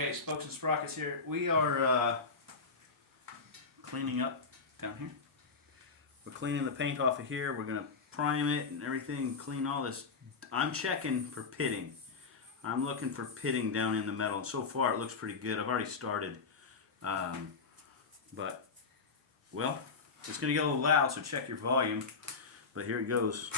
Okay, Spokes and Sprockets here. We are cleaning up down here. We're cleaning the paint off of here. We're going to prime it and everything, clean all this. I'm checking for pitting. I'm looking for pitting down in the metal. And so far it looks pretty good. I've already started. But, well, it's going to get a little loud, so check your volume. But here it goes.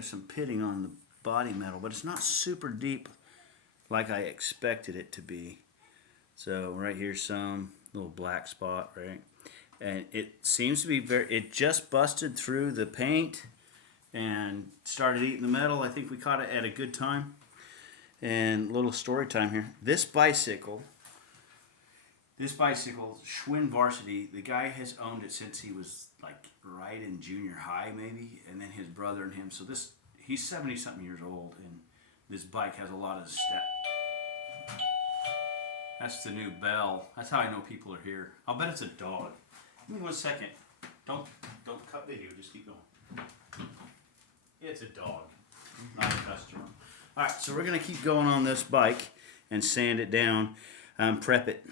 Some pitting on the body metal, but it's not super deep like I expected it to be. So right here's some little black spot, right? And it seems to be it just busted through the paint and started eating the metal. I think we caught it at a good time. And little story time here. This bicycle, Schwinn Varsity, the guy has owned it since he was like right in junior high maybe, and then his brother and him. So he's 70-something years old, and this bike has a lot of step. That's the new bell. That's how I know people are here. I'll bet it's a dog. Give me 1 second. Don't cut video. Just keep going. Yeah, it's a dog, not a customer. All right, so we're gonna keep going on this bike and sand it down, prep it.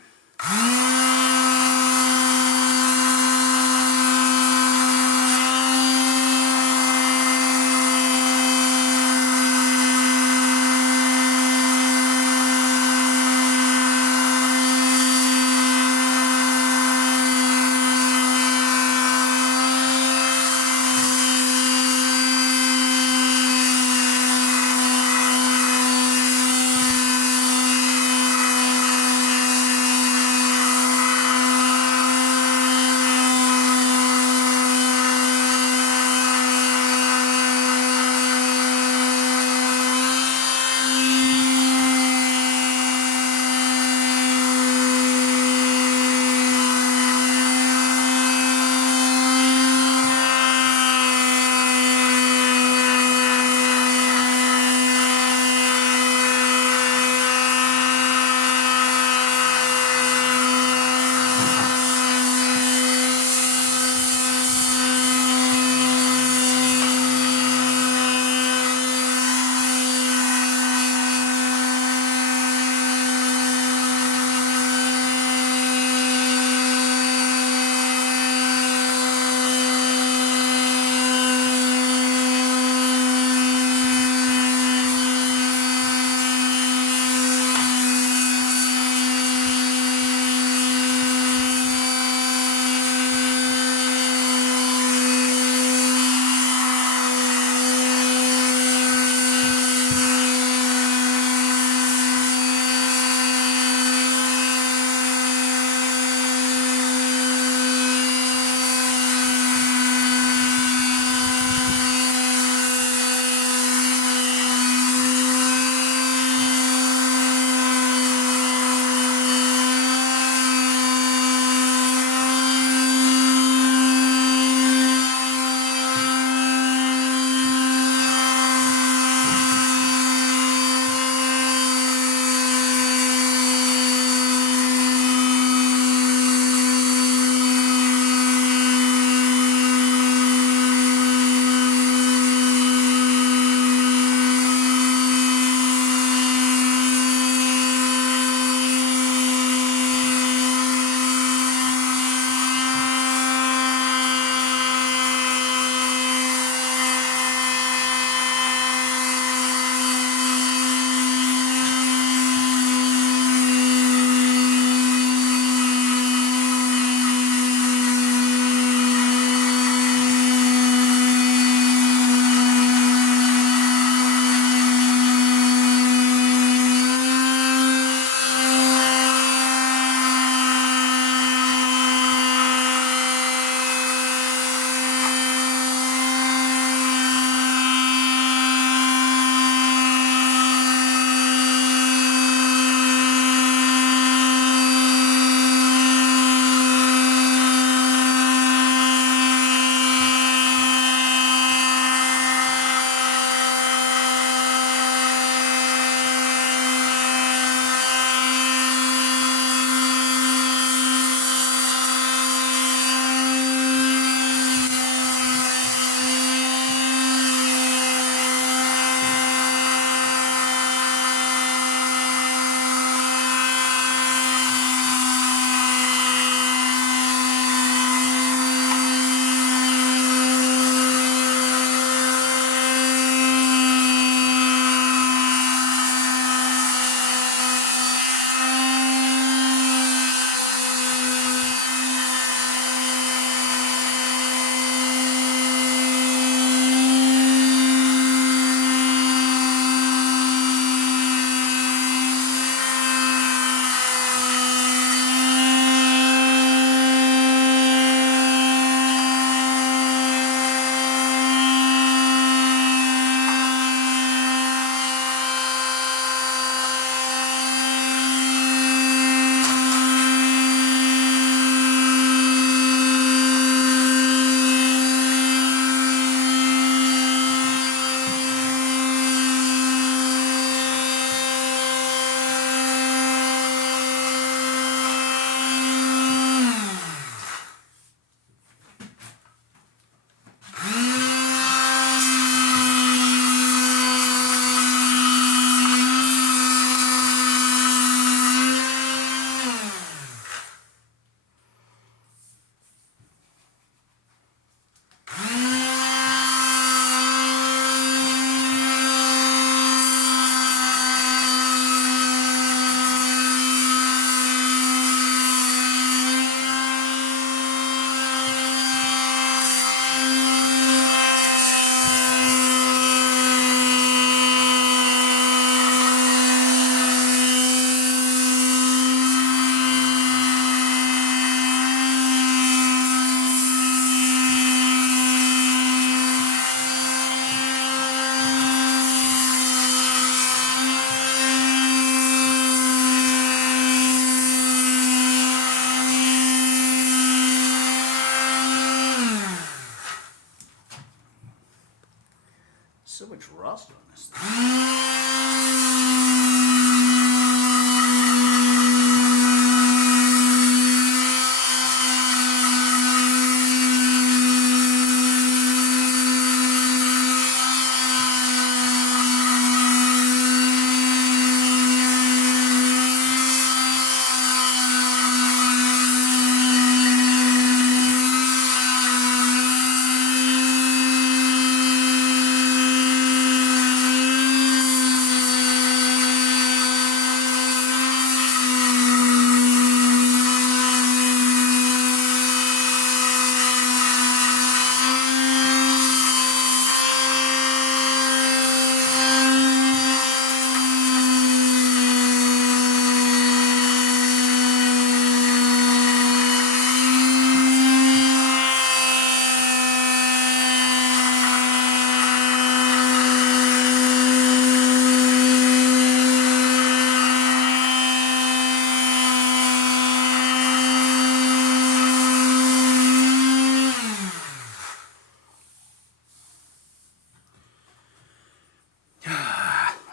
rust on this thing.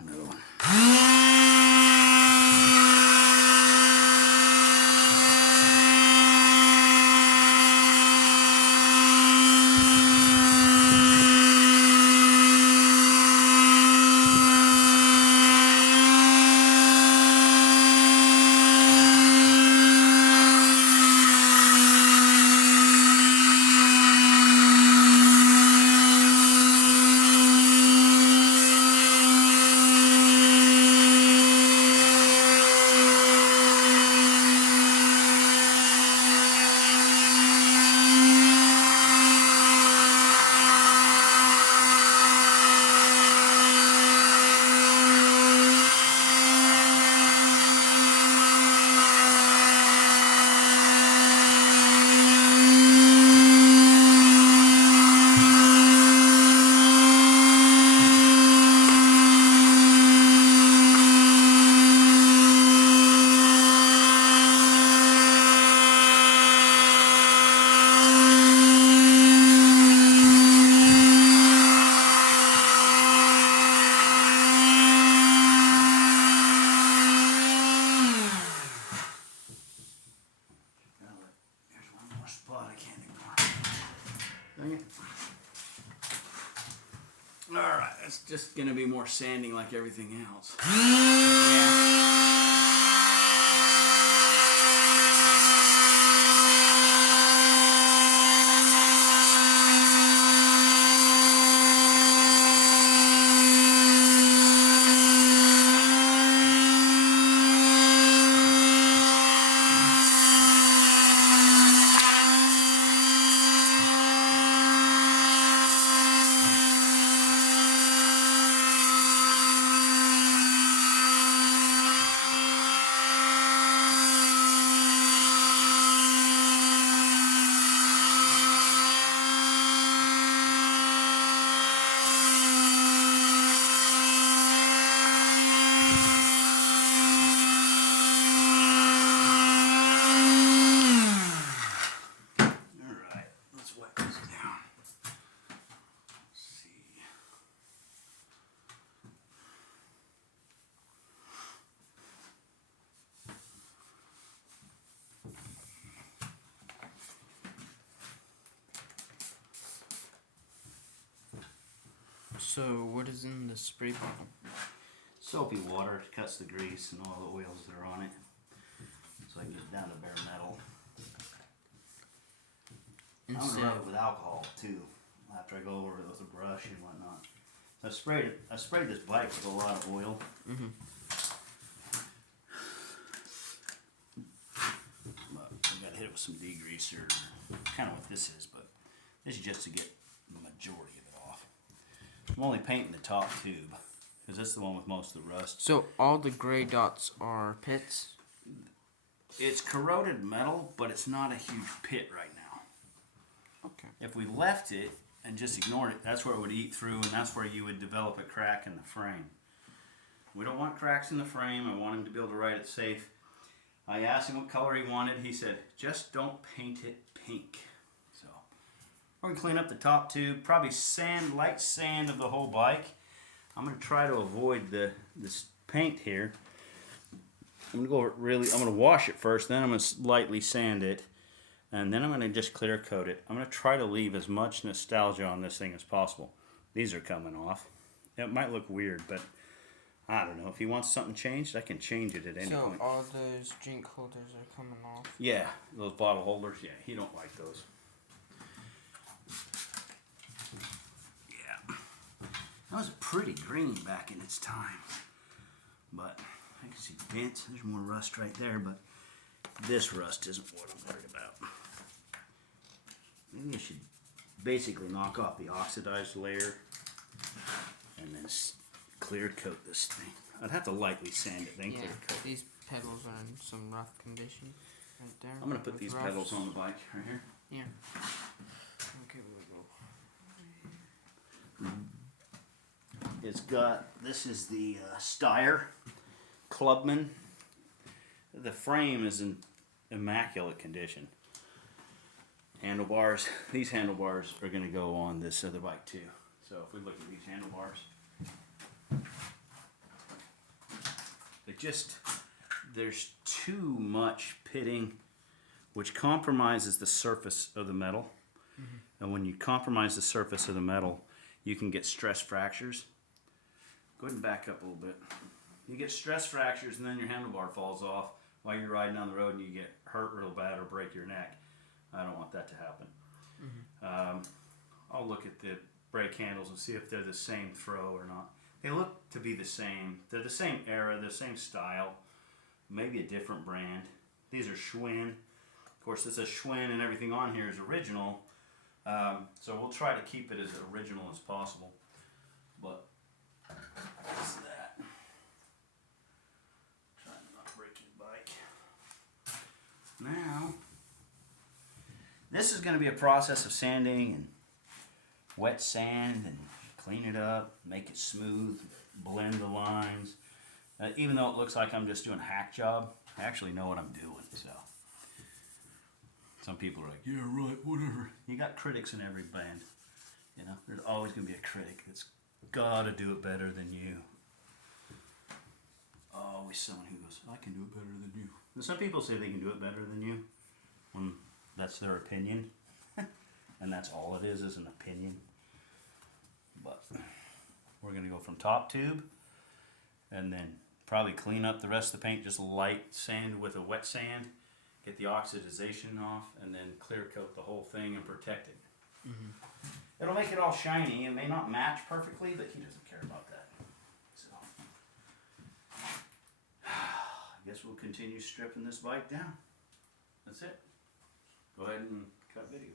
Another one. Alright, that's just going to be more sanding like everything else. So, what is in the spray bottle? Soapy water cuts the grease and all the oils that are on it. So I can get it down to bare metal. I'm gonna rub it with alcohol too, after I go over it with a brush and whatnot. So I sprayed this bike with a lot of oil. But we gotta hit it with some degreaser, kind of what this is, but this is just to get the majority of it off. I'm only painting the top tube, because that's the one with most of the rust. So all the gray dots are pits? It's corroded metal, but it's not a huge pit right now. Okay. If we left it and just ignored it, that's where it would eat through, and that's where you would develop a crack in the frame. We don't want cracks in the frame. I want him to be able to ride it safe. I asked him what color he wanted. He said, just don't paint it pink. So we're going to clean up the top tube, probably sand, light sand of the whole bike. I'm gonna try to avoid this paint here. I'm gonna wash it first, then I'm gonna lightly sand it, and then I'm gonna just clear coat it. I'm gonna try to leave as much nostalgia on this thing as possible. These are coming off. It might look weird, but I don't know. If he wants something changed, I can change it at any So point. all those drink holders are coming off. Yeah, those bottle holders. Yeah, he don't like those. Yeah, that was a pretty green back in its time, but I can see dents. There's more rust right there, but this rust isn't what I'm worried about. Maybe I should basically knock off the oxidized layer and then clear coat this thing. I'd have to lightly sand it, then Yeah, clear coat. these pedals are in some rough condition. Right there. I'm gonna put with these roughs. pedals on the bike right here. Yeah. Okay, we'll go. It's got, this is the Steyr Clubman. The frame is in immaculate condition. Handlebars, these handlebars are going to go on this other bike too. So if we look at these handlebars, there's too much pitting, which compromises the surface of the metal. And when you compromise the surface of the metal, you can get stress fractures. Go ahead and back up a little bit. You get stress fractures and then your handlebar falls off while you're riding down the road and you get hurt real bad or break your neck. I don't want that to happen. I'll look at the brake handles and see if they're the same throw or not. They look to be the same. They're the same era, the same style, maybe a different brand. These are Schwinn. Of course, this is Schwinn and everything on here is original. So we'll try to keep it as original as possible. But what's that? Trying to not break your bike. Now, this is going to be a process of sanding and wet sand and clean it up, make it smooth, blend the lines. Even though it looks like I'm just doing a hack job, I actually know what I'm doing. So some people are like, yeah, right, whatever. You got critics in every band. You know, there's always going to be a critic that's got to do it better than you. Always someone who goes, I can do it better than you. And some people say they can do it better than you when that's their opinion. And that's all it is an opinion. But we're going to go from top tube and then probably clean up the rest of the paint, just light sand with a wet sand, get the oxidization off, and then clear coat the whole thing and protect it. It'll make it all shiny. It may not match perfectly, but he doesn't care about that. So I guess we'll continue stripping this bike down. That's it. Go ahead and cut video.